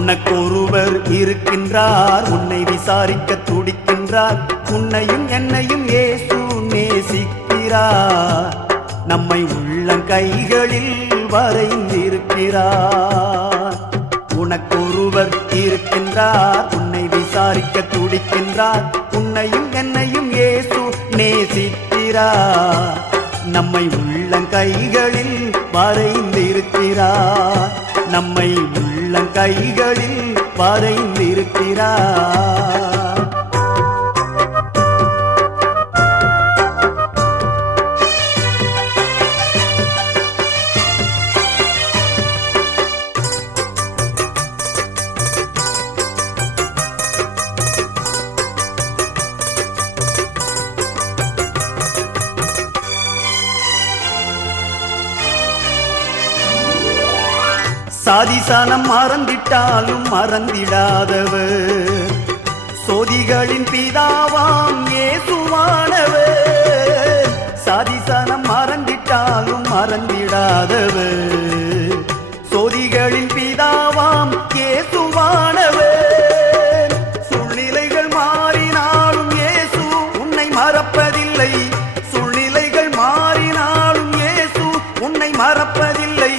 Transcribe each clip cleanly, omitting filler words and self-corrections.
உனக்கொருவர் இருக்கின்றார், உன்னை விசாரிக்க துடிக்கின்றார். உன்னையும் என்னையும் இயேசு நேசிக்கிறார். நம்மை உள்ளங்கைகளில் வரைந்திருக்கிறார். உனக்கொருவர் இருக்கின்றார், உன்னை விசாரிக்க துடிக்கின்றார். உன்னையும் என்னையும் இயேசு நேசிக்கிறார். நம்மை உள்ளங்கைகளில் வரைந்திருக்கிறார். நம்மை உள்ளங்கைகளில் வரைந்திருக்கிறார். சாதிசானம் மறந்திட்டாலும் மறந்திடாதவர், சோதிகளின் பிதாவாம் இயேசுவானவர். சாதிசானம் மறந்திட்டாலும் மறந்திடாதவர், சோதிகளின் பிதாவாம் இயேசுவானவர். சூழ்நிலைகள் மாறினாலும் இயேசு உன்னை மறப்பதில்லை. சூழ்நிலைகள் மாறினாலும் இயேசு உன்னை மறப்பதில்லை.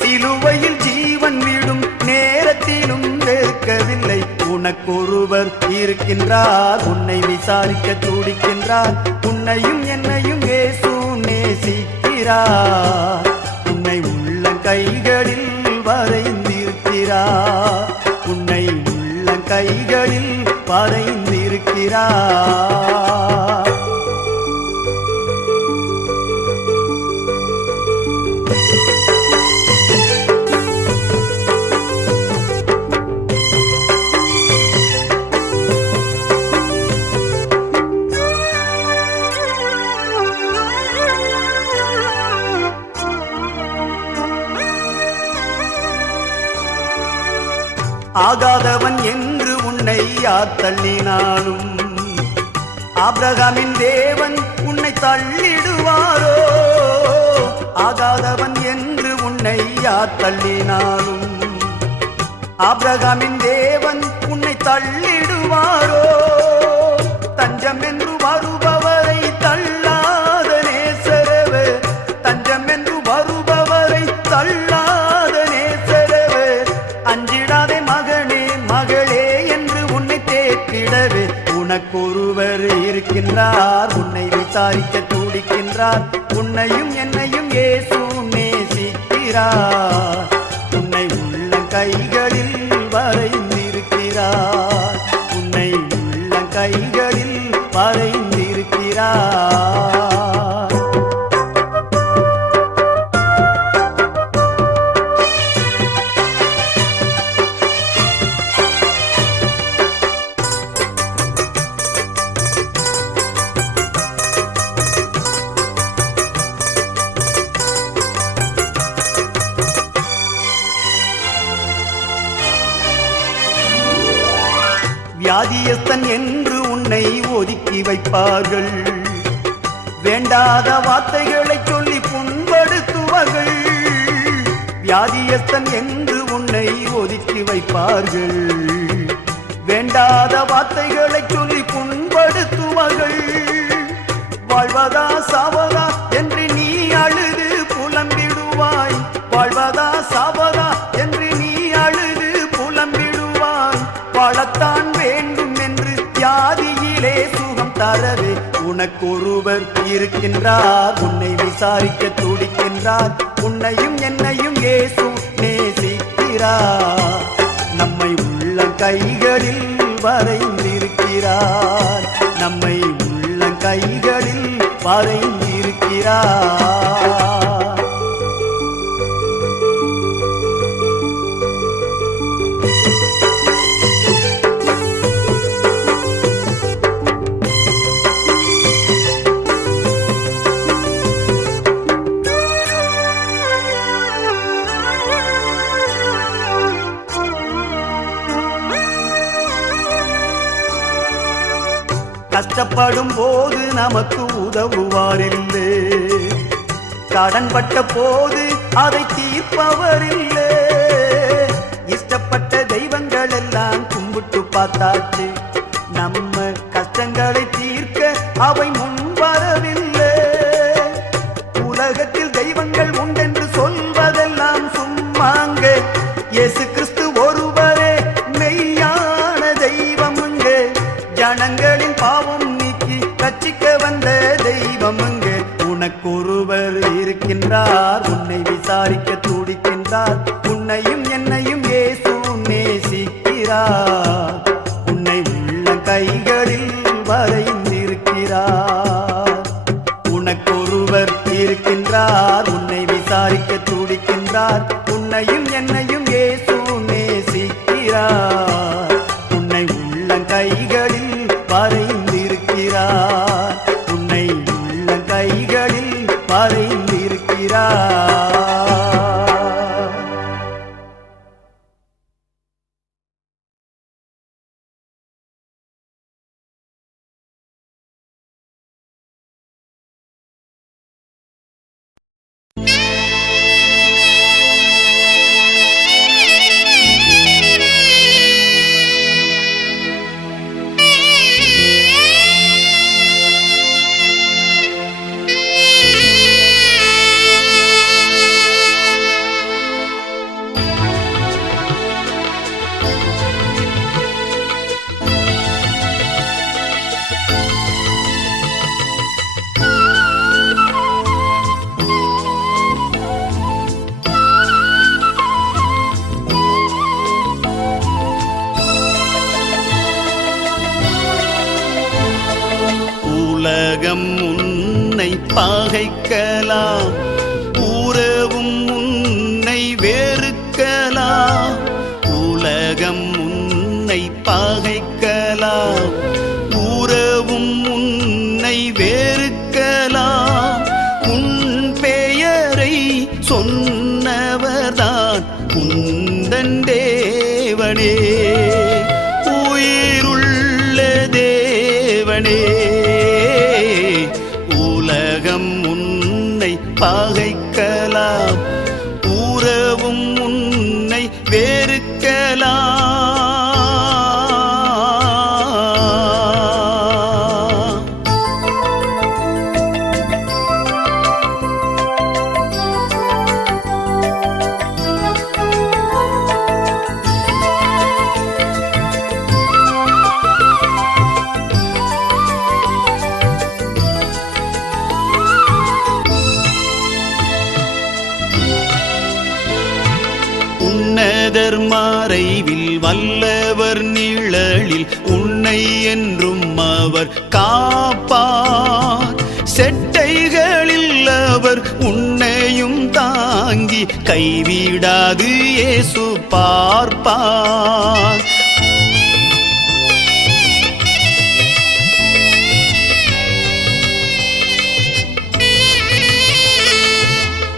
சிலுவையில் ஜீவன் விடும் நேரத்திலும் வெறுக்கவில்லை. உனக்கொருவர் இருக்கின்றார், உன்னை விசாரிக்க துடிக்கின்றார். உன்னையும் என்னையும் இயேசு நேசிக்கிறார். உன்னை உள்ளங்கைகளில் வரைந்திருக்கிறார். உன்னை உள்ளங்கைகளில் வரைந்திருக்கிறார். ஆகாதவன் என்று உன்னை யார் தள்ளினாலும், ஆபிரகாமின் தேவன் உன்னை தள்ளிடுவாரோ? ஆகாதவன் என்று உன்னை யார் தள்ளினாலும், ஆபிரகாமின் தேவன் உன்னை தள்ளிடுவாரோ? தஞ்சம் என்று வருபவரை தள்ளாத நேசரவர், தஞ்சம் என்று வருபவரை தள்ளாத நேசரவர். அஞ்சிடாதே மகனே மகளே என்று உன்னை தேற்றிடவே உனக்கொருவர் இருக்கின்றார். உன்னை விசாரிக்க துடிக்கின்றார். உன்னையும் என்னையும் இயேசு நேசிக்கிறார். உன்னை உள்ளங்கைகளில் வரைந்திருக்கிறார். உன்னை உள்ளங்கைகளில் வரைந்திருக்கிறார். வியாதியஸ்தன் என்று உன்னை ஒதுக்கி வைப்பார்கள். வேண்டாத வார்த்தைகளை சொல்லி புண்படுத்துவார்கள். வியாதியஸ்தன் என்று உன்னை ஒதுக்கி வைப்பார்கள். வேண்டாத வார்த்தைகளை சொல்லி புண்படுத்துவார்கள். வாழ்வதா சாவதா என்று நீ அழுது புலம்பிடுவாய். வாழ்வதா சாவதா என்று நீ அழுது புலம்பிடுவாய். வாழத்தான் வேண்டும் என்று வியாதியிலே சுகம் தரவே உனக்கொருவர் இருக்கின்றார். உன்னை விசாரிக்க துடிக்கின்றார். உன்னையும் என்னையும் இயேசு நேசிக்கிறார். நம்மை உள்ளங்கைகளில் வரைந்திருக்கிறார். நம்மை உள்ளங்கைகளில் வரைந்திருக்கிறார். கஷ்டப்படும் போது நமக்கு உதவுவாரில்லை. கடன்பட்ட போது அதை தீர்ப்பவரில்லை. இஷ்டப்பட்ட தெய்வம் பார்த்தாச்சு. நம்ம கஷ்டங்களை தீர்க்க அவை முன் வரவில்லை. உலகத்தில் தெய்வங்கள் உண்டென்று சொல்வதெல்லாம் சும்மாங்க. இயேசு கிறிஸ்து ஒருவரே மெய்யான தெய்வமுங்க. ஜனங்களின் பாவம் நீக்கி ரட்சிக்க வந்த தெய்வமுங்க. உனக்கொருவர் இருக்கின்றார், உன்னை விசாரிக்க துடிக்கின்றார். உன்னையும் என்னையும் இயேசு நேசிக்கிறார். உன்னை உள்ள கைகளில் வரைந்திருக்கிறார். உனக்கொருவர் இருக்கின்றார், உன்னை விசாரிக்க துடிக்கின்றார். உன்னையும் என்னையும் இயேசு நேசிக்கிறார். உன்னை உள்ள கைகளில் வரைந்திருக்கிறார். உன்னை உள்ள கைகளில் வரைந்திருக்கிறார். உலகம் உன்னை பகைக்கலாம், உறவும் உன்னை வெறுக்கலாம். உலகம் உன்னை பகைக்கலாம், உறவும் உன்னை வெறுக்கலாம். உன் பெயரை சொன்னவர்தான் உந்தன் தேவனே, உயிருள்ள தேவனே. உலகம் உன்னை பகைக்கலாம், உறவும் உன்னை வெறுக்கலாம். உன்னதர் மறைவில் வல்லவர் நிழலில் உன்னை என்றும் அவர் காப்பார். செட்டைகளில் அவர் உன்னையும் தாங்கி கைவிடாது இயேசு பார்ப்பார்.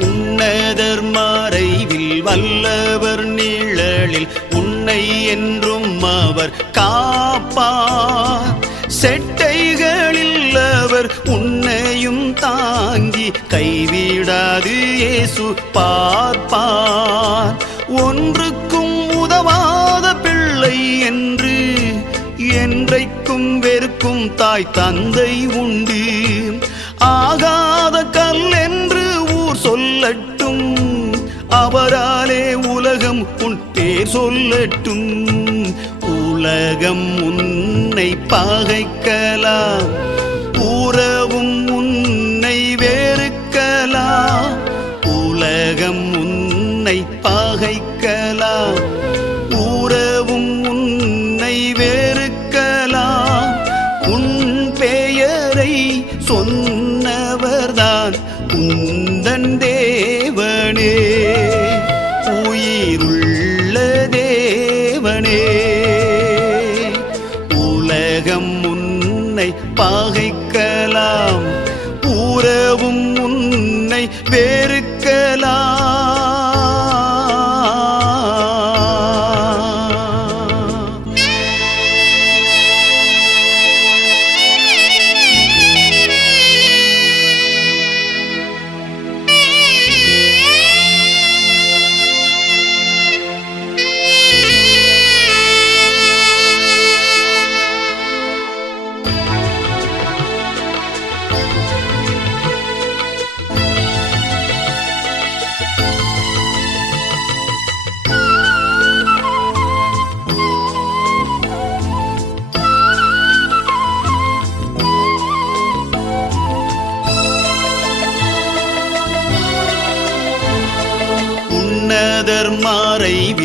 உன்னதர் மறைவில் வல்லவர் நிழலில் உன்னை என்றும் அவர் காப்பார். செட்டைகளில் அவர் உன்னையும் தாங்கி கைவிடாது இயேசு பார்ப்பார். ஒன்றுக்கும் உதவாத பிள்ளை என்று என்றைக்கும் வெறுக்கும் தாய் தந்தை உண்டு. ஆகாத கல் என்று ஊர் சொல்லட்டும், அவராலே உலகம் உன் பேர் சொல்லட்டும். உலகம் உன்னை பகைக்கலாம், உறவும் உன்னை வெறுக்கலாம். உலகம் உன்னை பகைக்கலாம், உறவும் உன்னை வெறுக்கலாம். உன் பெயரை சொன்னவர்தான் உந்தன் தேவனே, உயிருள்ள தேவனே. உலகம் உன்னை பகைக்கலாம், உறவும் உன்னை வெறுக்கலாம்.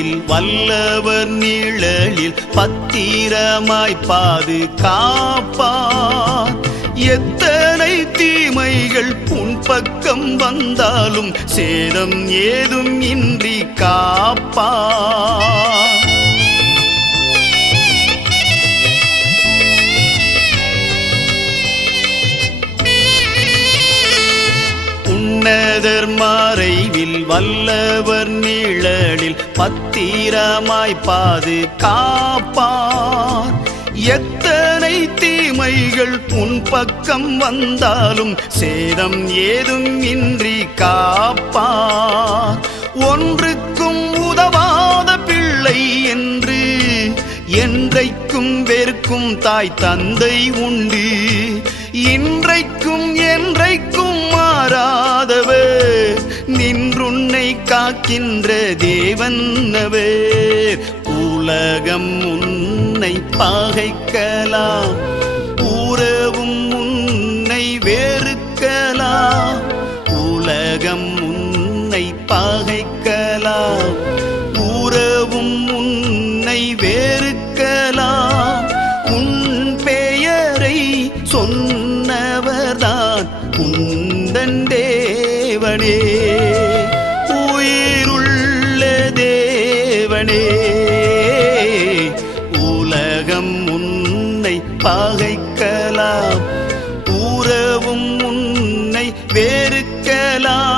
மறைவில் வல்லவர் நிழலில் பத்திரமாய் பாதுகாப்பார். எத்தனை தீமைகள் உன் பக்கம் வந்தாலும் சேதம் ஏதும் இன்றி காப்பார். உன்னதர் மறைவில் வல்லவர் நிழலில் பத்திரமாய் பாதுகாப்பார். எத்தனை தீமைகள் உன் பக்கம் வந்தாலும் சேதம் ஏதும் இன்றி காப்பார். ஒன்றுக்கும் உதவாத பிள்ளை என்று என்றைக்கும் வெறுக்கும் தாய் தந்தை உண்டு. இன்றைக்கும் என்றைக்கும் மாறாதவர் நின்றுன்னை காக்கின்ற தேவன் அவர். உலகம் உன்னை பகைக்கலாம், உறவும் உன்னை வெறுக்கலாம். உலகம் உன்னை பகைக்கலாம், உறவும் உன்னை வெறுக்கலாம். உன் பெயரை சொன்னவர்தான் உந்தன் தேவனே, உயிருள்ள தேவனே. உலகம் உன்னை பகைக்கலாம், உறவும் உன்னை வெறுக்கலாம்.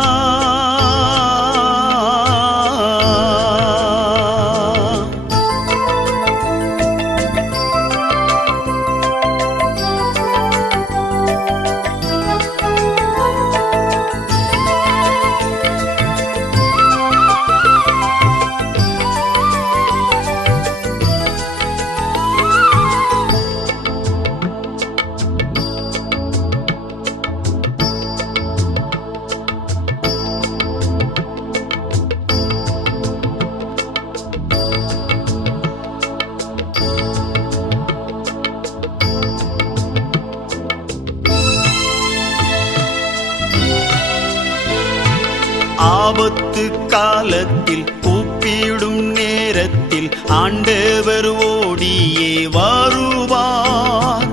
ஆபத்து காலத்தில் கூப்பிடும் நேரத்தில் ஆண்டவர் ஓடியே வருவார்.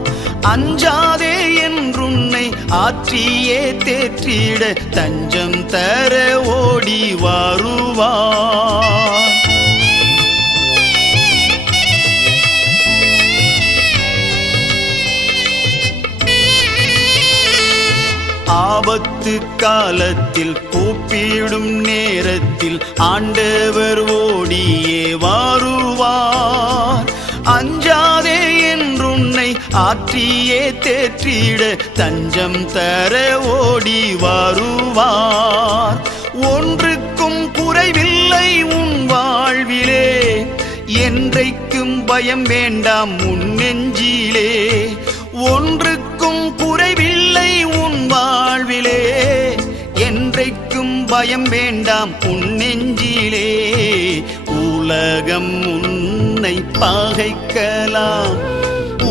அஞ்சாதே என்றுன்னை ஆற்றியே தேற்றிட தஞ்சம் தர ஓடி வருவார். ஆபத்து காலத்தில் கூப்பிடும் நேரத்தில் ஆண்டவர் ஓடியே வருவார். அஞ்சாதே என்றுன்னை ஆற்றியே தேற்றிட தஞ்சம் தர ஓடி வருவார். ஒன்றுக்கும் குறைவில்லை உன் வாழ்விலே, என்றைக்கும் பயம் வேண்டாம் உன் நெஞ்சிலே. ஒன்றுக்கும் குறைவில்லை உன் வாழ்விலே, என்றைக்கும் பயம் வேண்டாம் உன் நெஞ்சிலே. உலகம் உன்னை பகைக்கலாம்,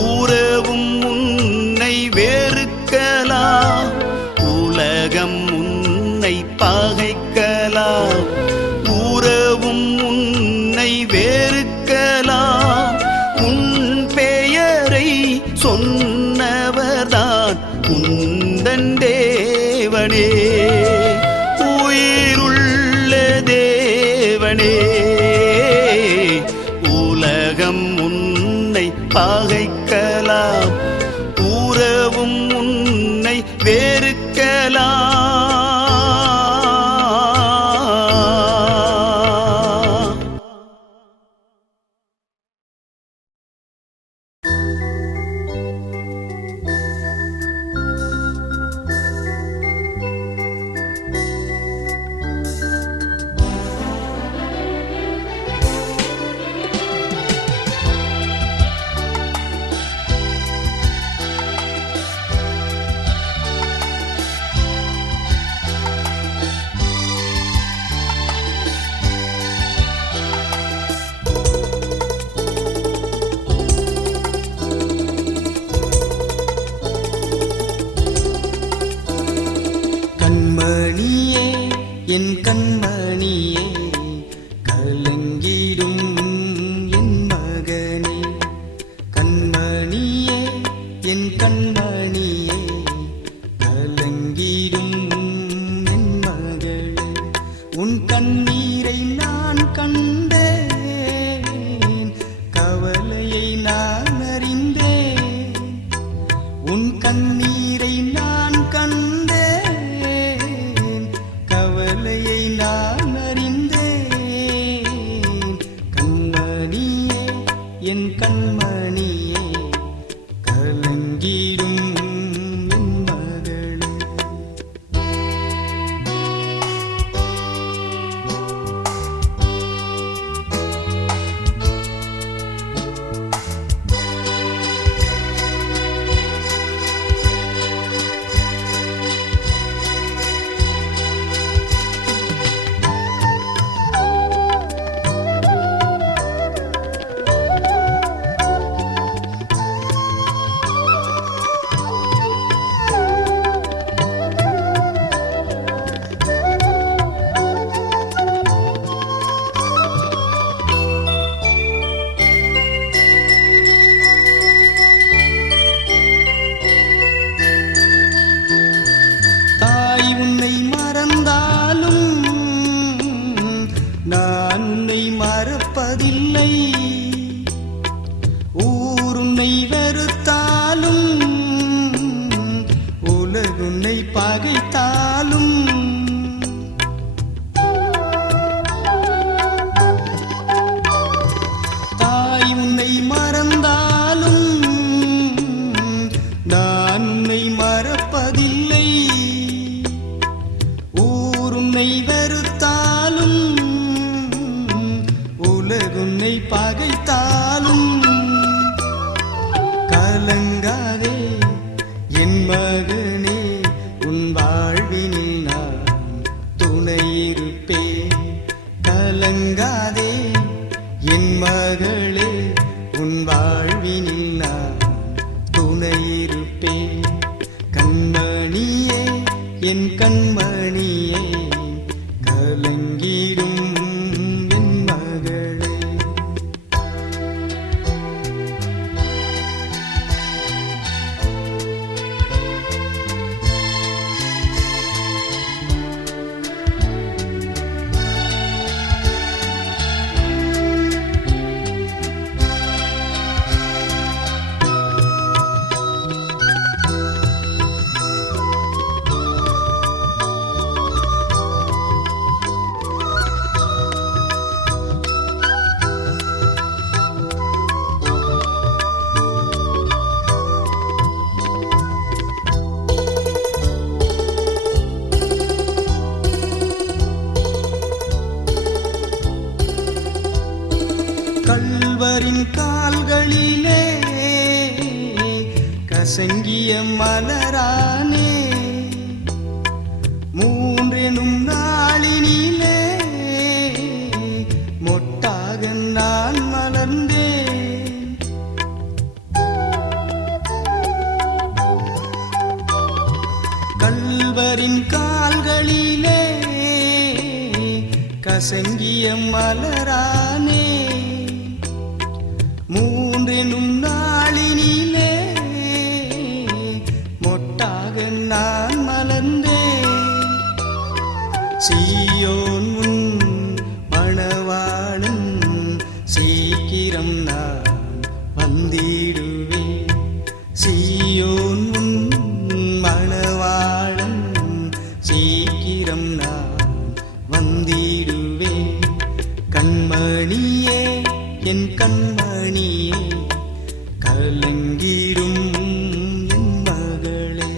உறவும் உன்னை வெறுக்கலாம். உலகம் உன்னை பகைக்கலாம், உறவும் உன்னை வெறுக்கலாம். உன் பெயரை சொன்னவர்தான் உந்தன் தேவனே, உயிருள்ள தேவனே. உலகம் உன்னை பகைக்கலாம், உறவும் உன்னை வெறுக்கலாம். என் கண்மணியே கலங்கிடும் என் மகளே. உன்னை மறந்தாலும் நான் உன்னை மறப்பதில்லை. ஊர் உன்னை வெறுத்தாலும் உலகுன்னை பகைத்தாலும் தாய் உன்னை மறந்தாலும் நான் உன்னை மறப்பதில்லை. உன்னை வெறுத்தாலும் உலகுன்னை பகைத்தாலும் கலங்காதே என் மகனே, உன் வாழ்வினில் நான் துணையிருப்பேன். கலங்காதே என் மகளே, உன் வாழ்வினில் நான் துணையிருப்பேன். கண்மணியே என் கண்மணியே கலங்கிடும் என் மகளே. கள்வரின் கால்களிலே கசங்கிய மலரானே, மூன்றெனும் நாளினிலே மொட்டாக நான் மலர்ந்தேன். கள்வரின் கால்களிலே கசங்கிய மலரானே, மூன்றெனும் நாளினிலே மொட்டாக நான் மலர்ந்தேன். சீயோன் உன் மணவாளன் சீக்கிரம் நான் வந்திடுவேன். சீயோன் உன் மணவாளன் சீக்கிரம் நான் வந்திடுவேன். கண்மணியே என் கண்மணியே கலங்கிடும் என் மகளே.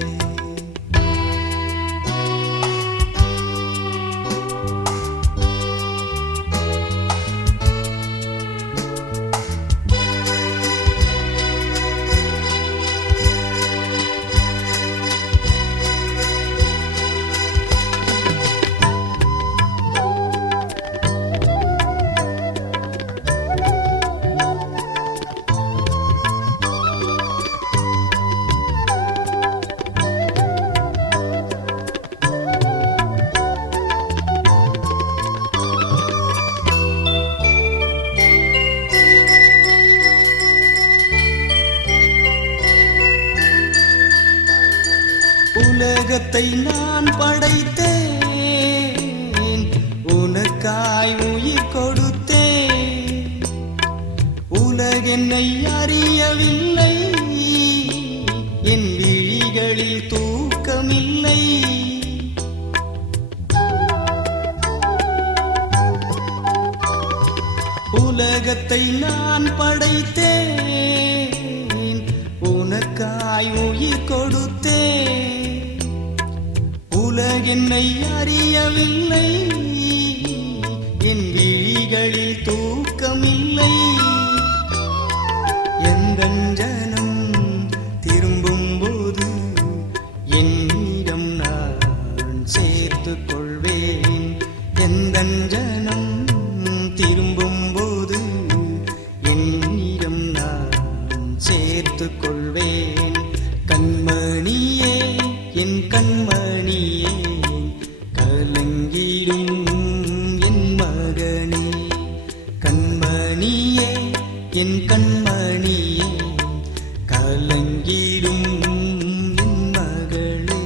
உலகத்தை நான் படைத்தேன், உனக்காய் உயிர் கொடுத்தேன். உலகென்னை அறியவில்லை, என் விழிகளில் தூக்கமில்லை. உலகத்தை நான் படைத்தேன், உனக்காய் உயிர் கொடுத்தேன். உலகென்னை அறியவில்லை, என் விழிகளில் தூக்கமில்லை. எந்தன் ஜனம் திரும்பும் போது என்னிடம் நான் சேர்த்துக் கொள்வேன். எந்தன் ஜனம் திரும்பும் போது என்னிடம் நான் சேர்த்துக் கொள்வேன். கண்மணியே என் கண்மணியே, கலங்கிடும் என் மகனே. கண்மணியே என் கண்மணியே, கலங்கிடும் என் மகளே.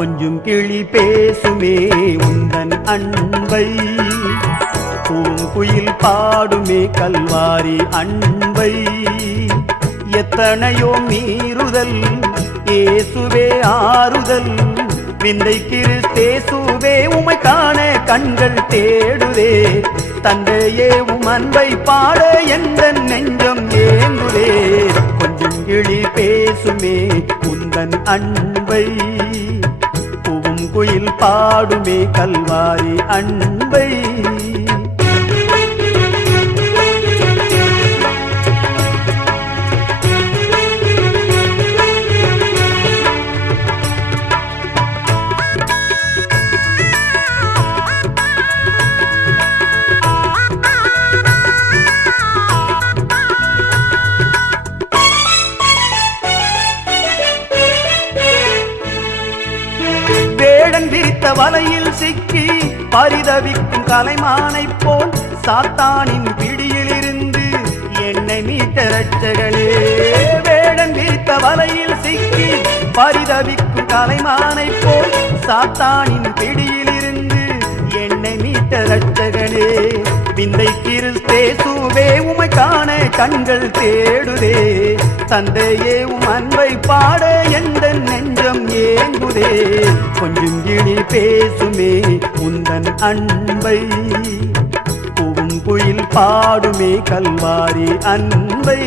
கொஞ்சம் கிளி பேசுமே உந்தன் அன்பை, பூங்குயில் பாடுமே கல்வாரி அன்பை. எத்தனையோ மீறுதல் இயேசுவே ஆறுதல், விந்தை கிறிஸ்தேசுவே உமை காண கண்கள் தேடுதே. தந்தையே உம் அன்பை பாட எந்த நெஞ்சம் ஏங்குதே. கொஞ்சம் கிளி பேசுமே உந்தன் அன்பை, பூவும் குயில் பாடுமே கல்வாரி அன்பை. வலையில் சிக்கி பரிதவிக்கும் கலைமானைப் போல் சாத்தானின் பிடியிலிருந்து என்னை மீட்ட இரட்சகனே. வேடன் விரித்த வலையில் சிக்கி பரிதவிக்கும் கலைமானைப் போல் சாத்தானின் பிடியிலிருந்து என்னை மீட்ட இரட்சகனே. விந்தை கிறிஸ்தேசுவே உமை காண கண்கள் தேடுதே. தந்தையே உம் அன்பை பாட எந்த நெஞ்சம் ஏங்குதே. கொஞ்சம் கிளி பேசுமே உந்தன் அன்பை, பூவும் குயில் பாடுமே கல்வாரி அன்பை.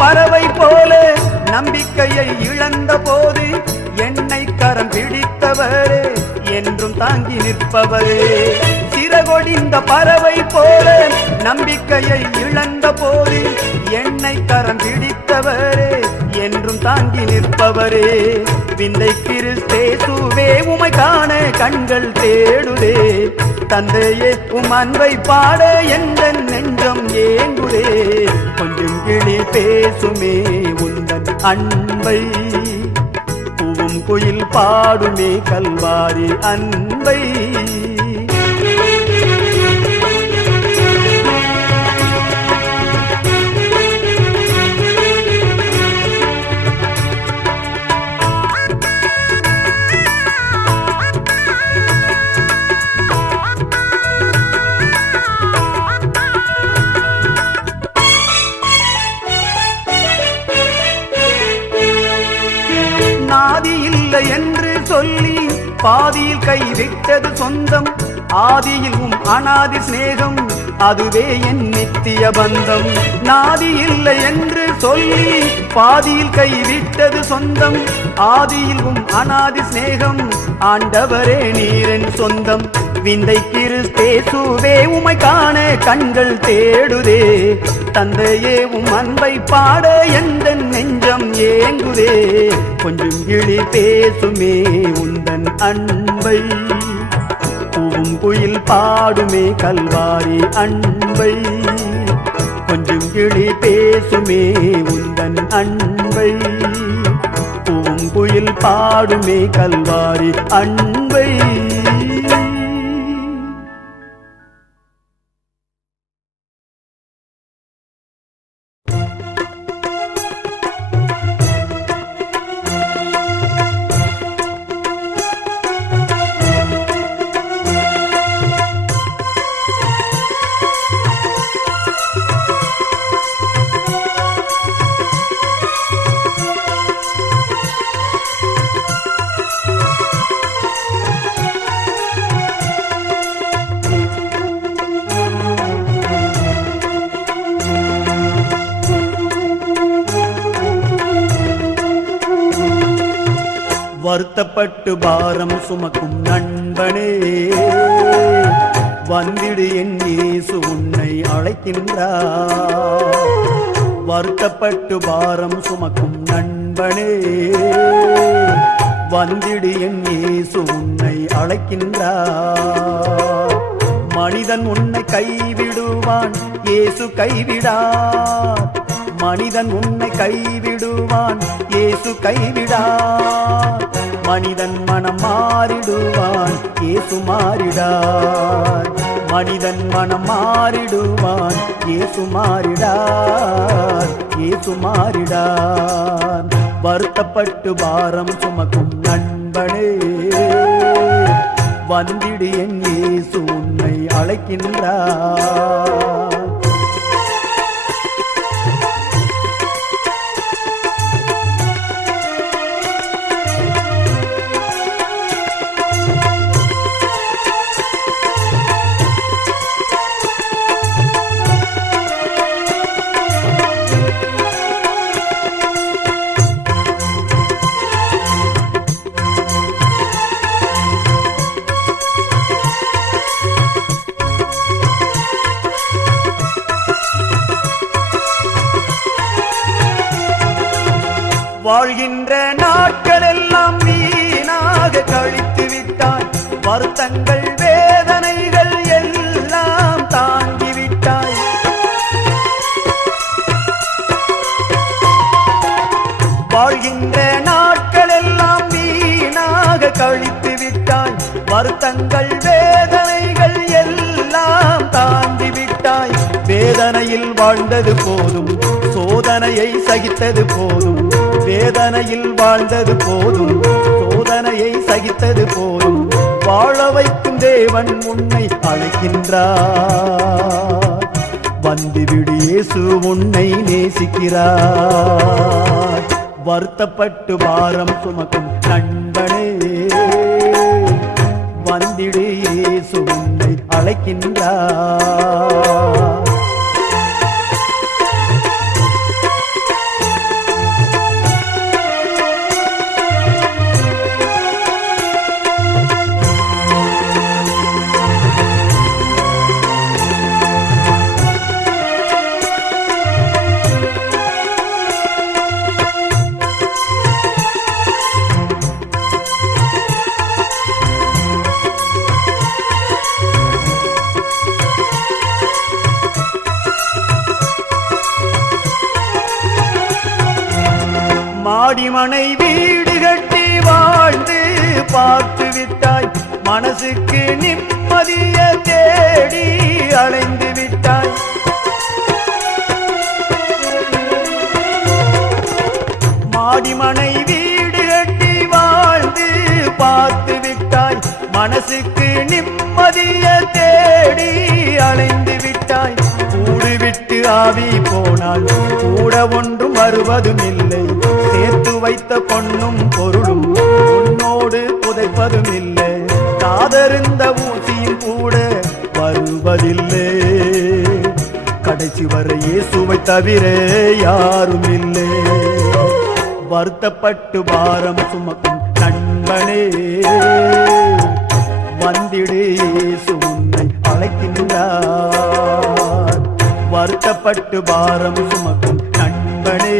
பறவை போல நம்பிக்கையை இழந்த போது என்னை கரம் பிடித்தவரே, என்றும் தாங்கி நிற்பவரே. சிறகொடிந்த பறவை போல நம்பிக்கையை இழந்த போது என்னை கரம் பிடித்தவரே, என்றும் தாங்கி நிற்பவரே. விந்தை கிறிஸ்தேசுவே உமை காண கண்கள் தேடுதே. தந்தையே உம் அன்பை பாட எந்த நெஞ்சம் ஏங்குதே. கொஞ்சம் கிளி பேசுமே உந்தன் அன்பை, பூவும் குயில் பாடுமே கல்வாரி அன்பை. நாதி இல்லை என்று சொல்லி பாதியில் கைவிட்டது சொந்தம். ஆதியில் உம் அநாதி சிநேகம் அதுவே என் நித்திய பந்தம். நாதி இல்லை என்று சொல்லி பாதியில் கைவிட்டது சொந்தம். ஆதியில் உம் அநாதி சிநேகம் ஆண்டவரே நீரின் சொந்தம். விந்தை கிறிஸ்தேசுவே உமை காண கண்கள் தேடுதே. தந்தையே உம் அன்பை பாட எந்த நெஞ்சம் ஏங்குதே. கொஞ்சம் கிளி பேசுமே உந்தன் அன்பை, பூவும் குயில் பாடுமே கல்வாரி அன்பை. கொஞ்சம் கிளி பேசுமே உந்தன் அன்பை, பூவும் குயில் பாடுமே கல்வாரி அன்பை. வருத்தப்பட்டு பாரம் சுமக்கும் நண்பனே, வந்திடு என் இயேசு உன்னை அழைக்கின்றார். வருத்தப்பட்டு பாரம் சுமக்கும் நண்பனே, வந்திடு என் இயேசு உன்னை அழைக்கின்றார். மனிதன் உன்னை கைவிடுவான், இயேசு கைவிடார். மனிதன் உன்னை கைவிடுவான், இயேசு கைவிடார். மனிதன் மனம் மாறிடுவான், இயேசு மாறிடார். மனிதன் மனம் மாறிடுவான், இயேசு மாறிடார். இயேசு மாறிடார். வருத்தப்பட்டு பாரம் சுமக்கும் நண்பனே, வந்திடு என் இயேசு உன்னை அழைக்கின்றார். வாழ்கின்ற நாட்கள் எல்லாம் வீணாக கழித்து விட்டாய், வருத்தங்கள் வேதனைகள் எல்லாம் தாங்கிவிட்டாய். வாழ்கின்ற நாட்கள் எல்லாம் வீணாக கழித்து விட்டாய், வருத்தங்கள் வேதனைகள் எல்லாம் தாங்கிவிட்டாய். வேதனையில் வாழ்ந்தது போதும், சோதனையை சகித்தது போதும். வேதனையில் வாழ்ந்தது போதும், சோதனையை சகித்தது போதும். வாழ வைக்கும் தேவன் உன்னை அழைக்கின்றார். வந்துவிடு இயேசு உன்னை நேசிக்கிறார். வருத்தப்பட்டு பாரம் சுமக்கும் நண்பனே, வந்திடு இயேசு உன்னை அழைக்கின்றார். மாடிமனை வீடு கட்டி வாழ்ந்து பார்த்து விட்டாய், மனசுக்கு நிம்மதிய தேடி அலைந்து விட்டாய். மாடிமனை வீடு கட்டி வாழ்ந்து பார்த்து விட்டாய், மனசுக்கு நிம்மதிய தேடி அலைந்து விட்டாய். கூடு விட்டு ஆவி போனால் கூட ஒன்றும் வருவதும் இல்லை, சேர்த்து வைத்த பொன்னும் பொருளும் உன்னோடு புதைப்பதும் இல்லை. காதறிந்த ஊசியும் கூட வருவதில்லை, கடைசி வரை இயேசுவை தவிர யாரும் இல்லை. வருத்தப்பட்டு பாரம் சுமக்கும் நண்பனே, வந்திடு இயேசு உன்னை அழைக்கின்றார். வருத்தப்பட்டு பாரம் சுமக்கும் நண்பனே,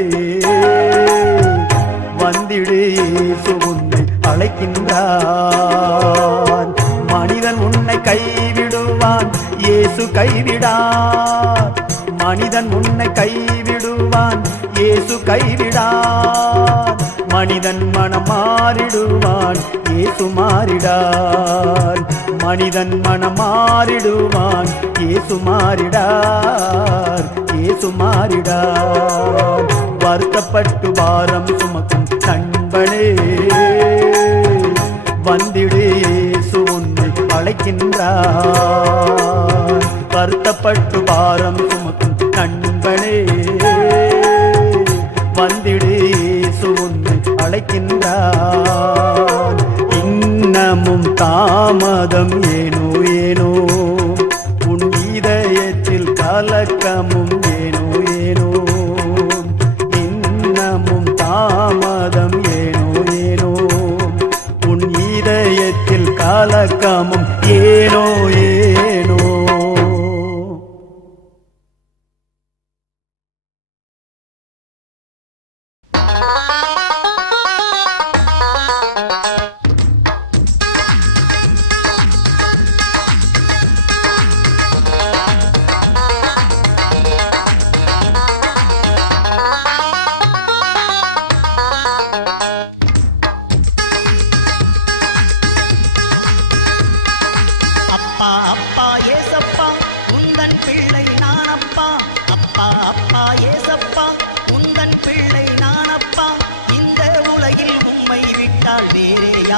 வந்திடு இயேசு உன்னை அழைக்கின்றார். மனிதன் உன்னை கைவிடுவான், இயேசு கைவிடார். மனிதன் உன்னை கைவிடுவான், இயேசு கைவிடார். மனிதன் மனம் மாறிடுவான், இயேசு மாறிடார். மனிதன் மனம் மாறிடுவான், இயேசு மாறிடார். இயேசு மாறிடார். வருத்தப்பட்டு பாரம் சுமக்கும் நண்பனே, வந்திடு இயேசு உன்னை அழைக்கின்றார். வருத்தப்பட்டு பாரம் சுமக்கும் நண்பனே, வந்திடு இயேசு உன்னை அழைக்கின்றார். இன்னமும் தாமதம் ஏனோ ஏனோ, உன் இதயத்தில் கலக்கமும் ஏனோ ஏனோ. இன்னமும் தாமதம் ஏனோ ஏனோ, உன் இதயத்தில் கலக்கமும் ஏனோ ஏனோ.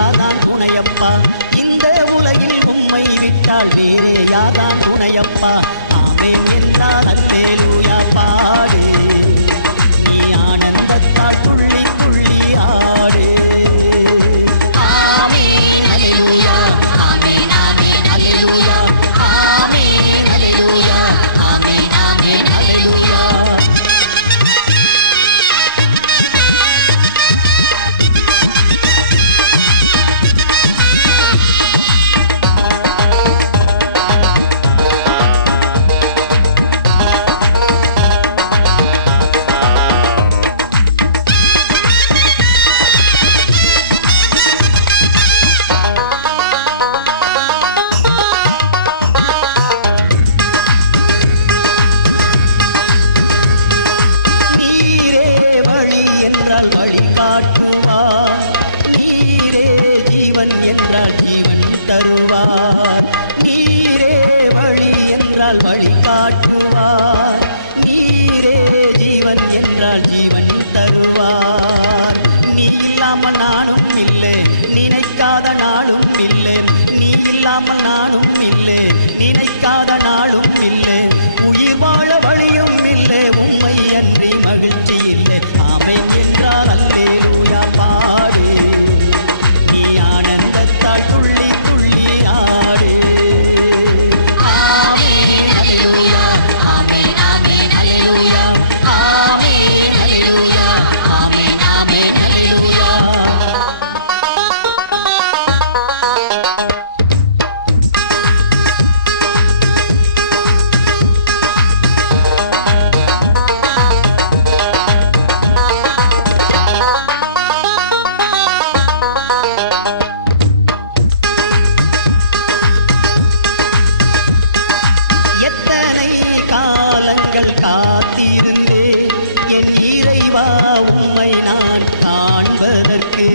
யாதான் துணையப்பா இந்த உலகில் உம்மை விட்டால் வேறே யாதான் துணையப்பா ஆமென் என்றால் அல்லேலூயா பாடு நீ ஆனந்தத்தால் துள்ளி துள்ளி ஆடு ஆமென் அல்லேலூயா ஆமென் ஆமென் அல்லேலூயா ஆமென் அல்லேலூயா ஆமென் ஆமென் அல்லேலூயா நீரே வழி என்றால் வழி காட்டுவார் நீரே ஜீவன் என்றால் ஜீவன் தருவார் நீரே வழி என்றால் வழி காட்டுவார் நீரே ஜீவன் என்றால் ஜீவன் தருவார் நீ இல்லாமல் நானும் இல்லை நினைக்காத நாளும் இல்லை நீ இல்லாமல் நானும் இல்லை நினைக்காத நாளும் இல்லை உயிர் வாழ வழியும் இல்லை உம்மை அன்றி மகிழ்ச்சி இல்லை ஆமை என்றால் அல்லேலூயா பாடு நீ ஆனந்தத்தால் துள்ளி துள்ளி ஆடு ஆமென் அல்லேலூயா ஆமென் ஆமென் அல்லேலூயா ஆமென் அல்லேலூயா ஆமென் ஆமென் அல்லேலூயா எத்தனை காலங்கள் காத்திருந்தேன் என் இறைவா உம்மை நான் காண்பதற்கு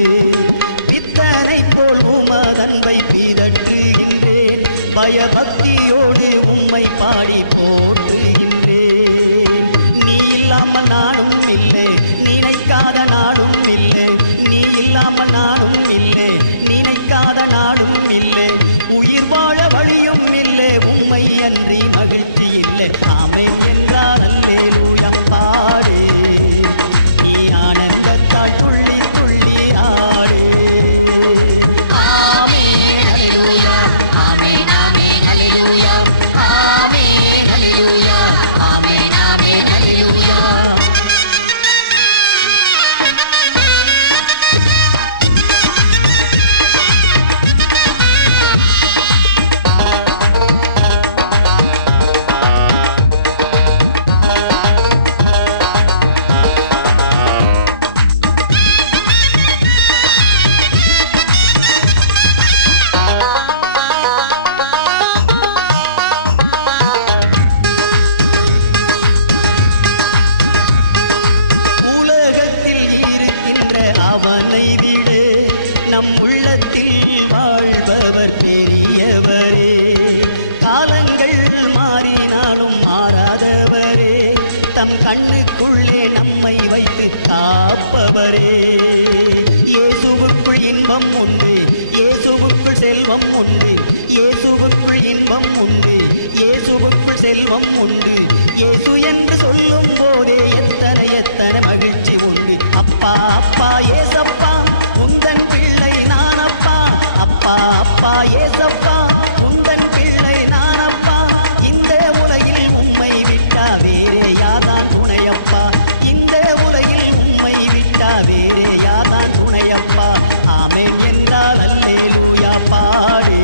பித்தனை போல் உமதன்பை பிதற்றுகின்றேன் பயபக்தியோடு உம்மை பாடி போற்றுகின்றேன் நீ இல்லாமல் நானும் இல்லை நினைக்காத நாளும் இல்லை நீ இல்லாமல் நானும் இல்லை நினைக்காத நாளும் இல்லை உயிர் வாழ வழியும் இல்லை உம்மை அன்றி மகிழ்ச்சி இல்லை ஆமென் என்றால் அல்லேலூயா பாடு நீ ஆனந்தத்தால் துள்ளி துள்ளி ஆடு ஆமென் அல்லேலூயா ஆமென் ஆமென் அல்லேலூயா ஆமென் அல்லேலூயா ஆமென் ஆமென் அல்லேலூயா உலகத்தில் இருக்கின்ற அவனை விடு நம் உள்ளத்தில் வாழ்பவர் பெரியவரே காலங்கள் மாறினாலும் மாறாதவரே தம் கண்ணுக்குள்ளே நம்மை வைத்து காப்பவரே இயேசுவுக்குள் இன்பம் உண்டு இயேசுவுக்குள் செல்வம் உண்டு இயேசுவுக்குள் இன்பம் உண்டு இயேசுவுக்குள் செல்வம் உண்டு இயேசு என்று சொல்லும் போதே எத்தனை எத்தனை மகிழ்ச்சி உண்டு அப்பா அப்பா ஏசப்பா உந்தன் பிள்ளை நானப்பா அப்பா அப்பா ஏசப்பா உந்தன் பிள்ளை நானப்பா இந்த உலகில் உம்மை விட்டா வேறே யாதான் துணையப்பா இந்த உலகில் உம்மை விட்டா வேறே யாதான் துணையப்பா ஆமென் என்றால் அல்லேலூயா பாடு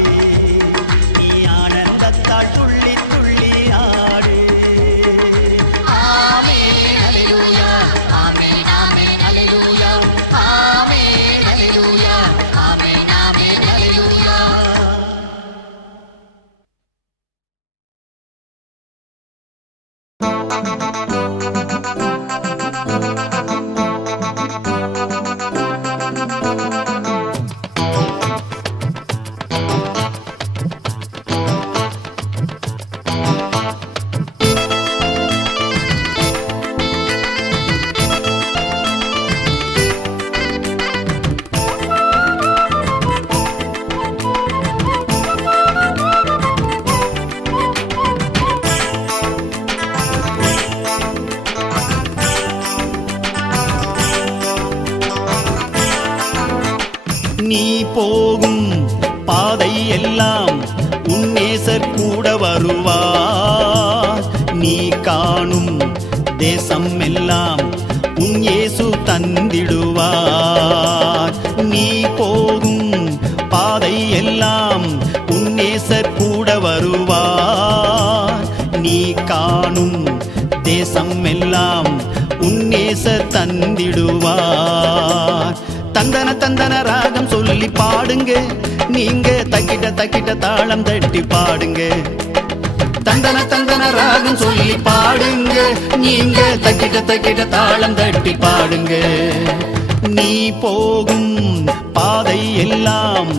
நீ ஆனந்தத்தால் துள்ளி துள்ளி ஆடு ஆமென் அல்லேலூயா ஆமென் ஆமென் அல்லேலூயா ஆமென் நீ போகும் பாதை எல்லாம் உன் நேசர் கூட வருவார். நீ காணும் தேசம் எல்லாம் உன் இயேசு தந்திடுவார். நீ போகும் பாதை எல்லாம் உன் நேசர் கூட வருவார். நீ காணும் தேசம் எல்லாம் உன் நேசர் தந்திடுவார். தந்தன தந்தன ராகம் சொல்லி பாடுங்க, நீங்க தக்கிட்ட தக்கிட்ட தாளம் தட்டி பாடுங்க. தந்தன தந்தன ராகம் சொல்லி பாடுங்க, நீங்க தக்கிட்ட தக்கிட்ட தாளம் தட்டி பாடுங்க. நீ போகும் பாதை எல்லாம்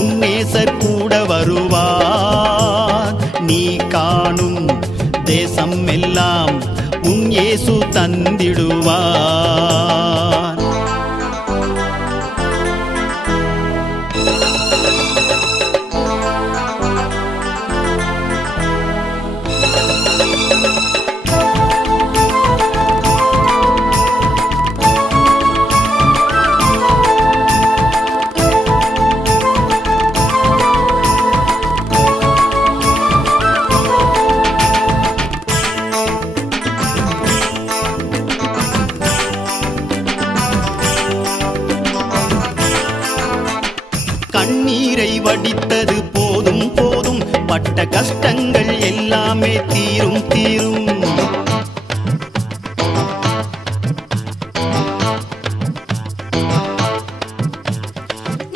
உன் நேசர் கூட வருவார். நீ காணும் தேசம் எல்லாம் உன் இயேசு தந்திடுவார். கண்ணீரை வடித்தது போதும் போதும், பட்ட கஷ்டங்கள் எல்லாமே தீரும் தீரும்.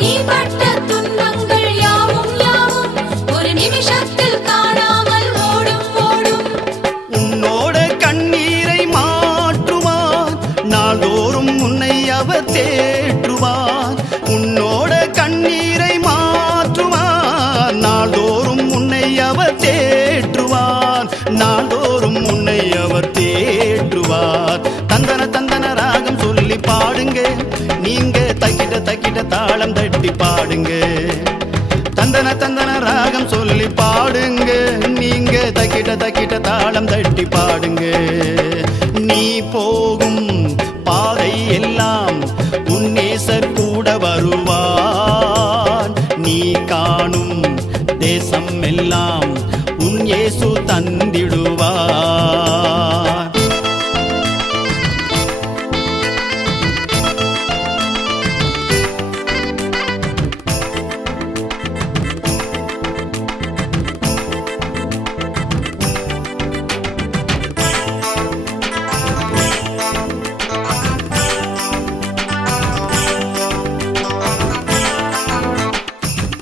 நீ பட்ட துன்பங்கள் யாவும் யாவும் ஒரு நிமிஷத்தில் காணாமல் ஓடும் ஓடும். உன்னோட கண்ணீரை மாற்றுவார், நாள்தோறும் உன்னை அவர் தேற்றுவார். உன்னோட கண்ணீரை மாற்றுவார், நாள்தோறும் உன்னை அவர் தேற்றுவார். நாள்தோறும் உன்னை அவர் தேற்றுவார். தந்தன தந்தன ராகம் சொல்லி பாடுங்க, நீங்க தக்கிட்ட தக்கிட்ட தாளம் தட்டி பாடுங்க. தந்தன தந்தன ராகம் சொல்லி பாடுங்க, நீங்க தக்கிட்ட தக்கிட்ட தாளம் தட்டி பாடுங்க. நீ போகும் பாதை எல்லாம் உன் நேசர் கூட வருவார். நீ காணும் தேசம் எல்லாம் உன் இயேசு தந்திடுவார்.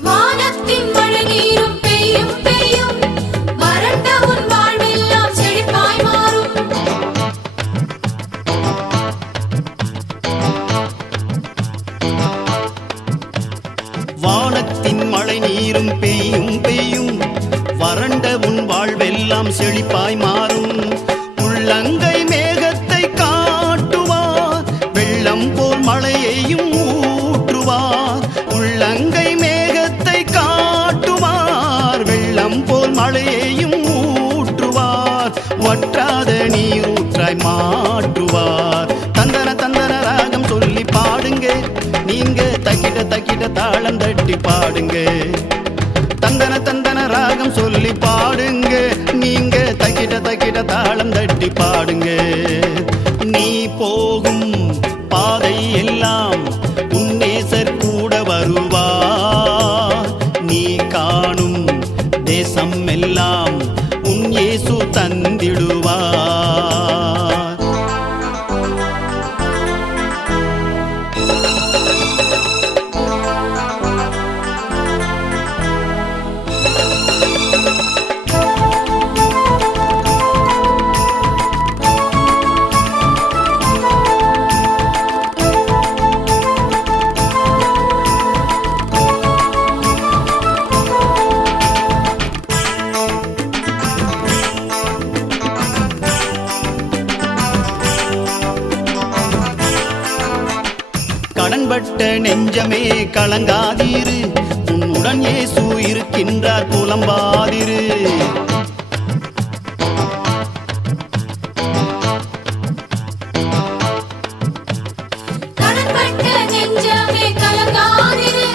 வானத்தின் மழை நீரும் பெய்யும் பெய்யும், வறண்ட உன் வாழ்வெல்லாம் செழிப்பாய் மாறும். வானத்தின் மழை நீரும் பெய்யும் பெய்யும், வறண்ட உன் வாழ்வெல்லாம் செழிப்பாய் மாறும். உள்ளங்கை மேகத்தை காட்டுவார், வெள்ளம் போல் மழையையும் ஊற்றுவார். உள்ளங்கை மேகத்தை காட்டுவார், வெள்ளம் போல் மழையையும் ஊற்றுவார். வற்றாத நீரூற்றாய் மாற்றுவார். தந்தன தந்தன ராகம் சொல்லி பாடுங்க, நீங்க தக்கிட்ட தக்கிட்ட தாளம் தட்டி பாடுங்க. தந்தன தந்தன ராகம் சொல்லி பாடுங்க, நீங்க தக்கிட்ட தக்கிட்ட தாளம் தட்டி பாடுங்க. நீ போகும் பாதை எல்லாம் உன் நேசர் கூட வருவார். நீ காணும் தேசம் எல்லாம் உன் இயேசு தந்திடுவார். கடன்பட்ட நெஞ்சமே கலங்காதீரு, உன்னுடன் இயேசு இருக்கின்றார் புலம்பாதிரு. கடன்பட்ட நெஞ்சமே கலங்காதிரு,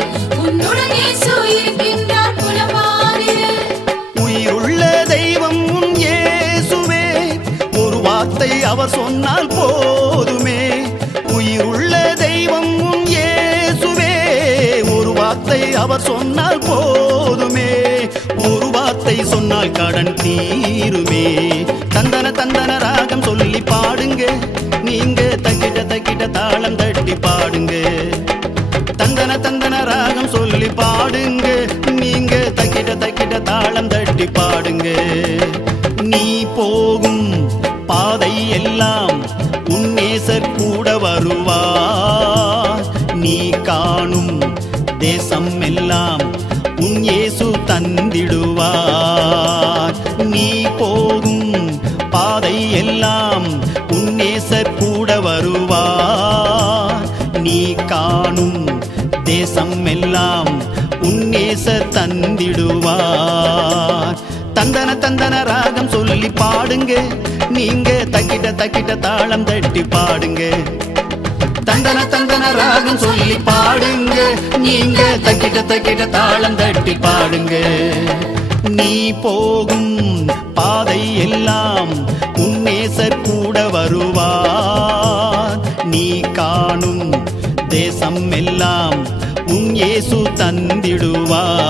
அவர் சொன்னால் போதுமே, ஒரு வார்த்தை சொன்னால் கடன் தீருமே. தந்தன தந்தன ராகம் சொல்லி பாடுங்க, நீங்க தக்கிட்ட தக்கிட்ட தாளம் தட்டி பாடுங்க. தந்தன தந்தன ராகம் சொல்லி பாடுங்க, நீங்க தக்கிட்ட தக்கிட்ட தாளம் தட்டி பாடுங்க. நீ போகும் பாதை எல்லாம் உன் நேசர் கூட வருவார், நீ காணும் தேசம் எல்லாம் உன் இயேசு தந்திடுவார். நீ போகும் பாதை எல்லாம் உன் நேசர் கூட வருவார், நீ காணும் தேசம் எல்லாம் உன் நேசர் தந்திடுவார். தந்தன தந்தன ராகம் சொல்லி பாடுங்க, நீங்க தக்கிட்ட தக்கிட்ட தாளம் தட்டி பாடுங்க. தந்தன தந்தன ராகம் சொல்லி பாடுங்க, நீங்க தக்கிட்ட தக்கிட்ட தாளம் தட்டி பாடுங்க. நீ போகும் பாதை எல்லாம் உன் நேசர் கூட வருவார், நீ காணும் தேசம் எல்லாம் உன் இயேசு தந்திடுவார்.